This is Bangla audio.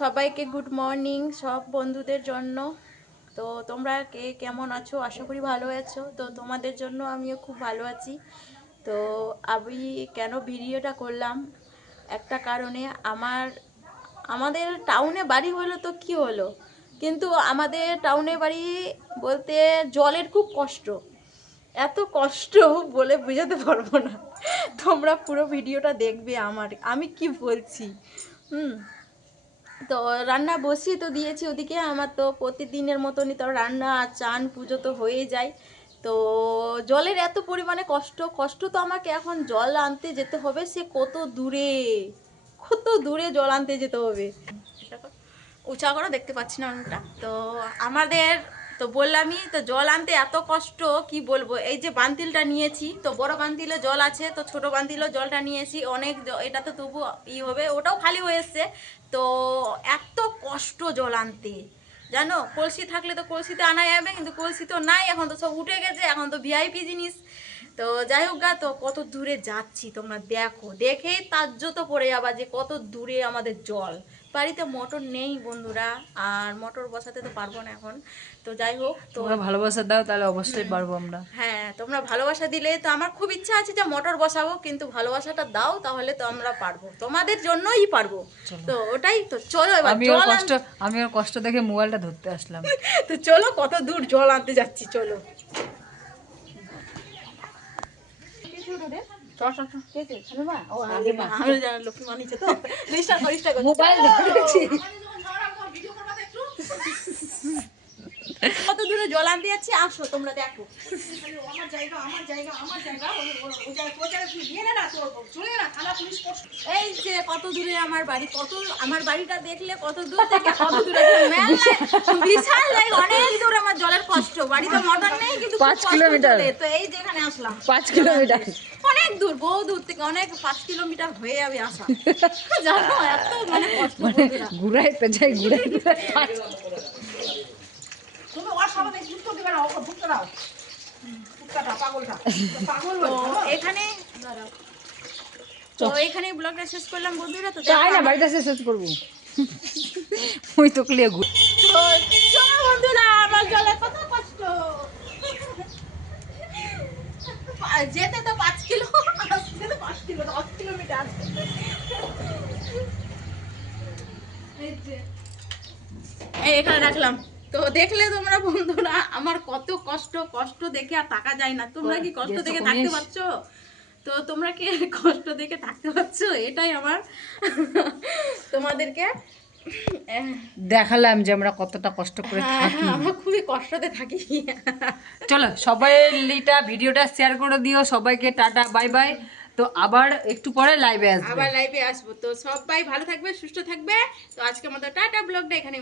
সবাইকে গুড মর্নিং সব বন্ধুদের জন্য। তো তোমরা কে কেমন আছো? আশা করি ভালো আছো। তো তোমাদের জন্য আমিও খুব ভালো আছি। তো আমি কেন ভিডিওটা করলাম, একটা কারণে। আমাদের টাউনে বাড়ি হলো তো কি হলো, কিন্তু আমাদের টাউনে বাড়ি বলতে জলের খুব কষ্ট। এত কষ্ট বলে বোঝাতে পারবো না। তোমরা পুরো ভিডিওটা দেখবে আমি কি বলছি। তো রান্না বসিয়ে তো দিয়েছি ওদিকে। আমার তো প্রতিদিনের মতনই তো রান্না আর চান পুজো তো হয়ে যায়। তো জলের এত পরিমাণে কষ্ট তো আমাকে এখন জল আনতে যেতে হবে। সে কত দূরে জল আনতে যেতে হবে। উঁচা করে দেখতে পাচ্ছি না অনেকটা। তো আমাদের তো বললামই তো, জল আনতে এত কষ্ট কি বলবো। এই যে বান্তিলটা নিয়েছি, তো বড় বান্তিলে জল আছে, তো ছোট বান্তিলে জলটা নিয়েছি অনেক। এটা তো তবু হবে, ওটাও খালি হয়ে এসছে। তো এত কষ্ট জল আনতে, জানো। কলসি থাকলে তো কলসিতে আনা যাবে, কিন্তু কলসি তো নাই, এখন তো সব উঠে গেছে, এখন তো ভিআইপি জিনিস। তো যাই হোক গা, তো কত দূরে যাচ্ছি তোমরা দেখো, দেখেই তাজ্জত পড়ে যাবা যে কত দূরে আমাদের জল। বাড়িতে মোটর নেই বন্ধুরা, আর মোটর বসাতে তো পারবো না এখন। তো যাই হোক, তোমরা ভালোবাসা দাও তাহলে অবশ্যই পারবো আমরা। হ্যাঁ, তোমরা ভালোবাসা দিলে তো আমার খুব ইচ্ছা আছে যে মোটর বসাবো, কিন্তু ভালোবাসাটা দাও তাহলে তো আমরা পারবো, তোমাদের জন্যই পারবো। তো ওটাই তো, চলো এবার আমি ওর কষ্ট দেখে মোবাইলটা ধরতে আসলাম। তো চলো, কত দূর জল আনতে যাচ্ছি, চলো। কত দূরে জল আনতে যাচ্ছি, আসো তোমরা দেখো। এই যে কত দূরে আমার বাড়ি, আমার বাড়িটা দেখলে কত দূর থেকে কত দূরে, বিশাল অনেক দূর আমার জলের কষ্ট। বাড়িতে মোটর নেই, কিন্তু 5 কিলোমিটার। তো এই যে এখানে আসলাম 5 কিলোমিটার অনেক দূর, বহু দূর থেকে, অনেক 5 কিলোমিটার হয়ে যাবে আসা। জানো এত মানে কষ্ট। ঘুরাই তো যাই, ঘুরাই তুমি ওর সামনে যুক্ত দিবে না, ওকে ঢুকতে দাও। এখানে তো এখানে ব্লগটা শেষ করলাম বন্ধুরা। তো চাই না বাড়িতে শেষ করবো। ওই তো ক্লিয়ার ঘুর। তো চলো বন্ধুরা, আমার জলের কত কষ্ট। যেতে তো 5 কিলো, আসতে তো 5 কিলো, 10 কিলোমিটার। এই এখানে রাখলাম। তো দেখলে তোমরা বন্ধুরা আমার কত কষ্ট দেখে আর থাকা যায় না। তোমরা কি কষ্ট দেখে থাকতে পারছো? তো তোমরা কি কষ্ট দেখে থাকতে পারছো? এটাই আমার তোমাদেরকে দেখালাম যে আমরা কতটা কষ্ট করে থাকি। আমরা খুবই কষ্টতে থাকি। চলো সবাই ভিডিওটা শেয়ার করে দিও সবাইকে। Tata bye bye. তো আবার একটু পরে লাইভে আসবো। তো সবাই ভালো থাকবে, সুস্থ থাকবে। তো আজকের মতো টাটা, ব্লগটা এখানে।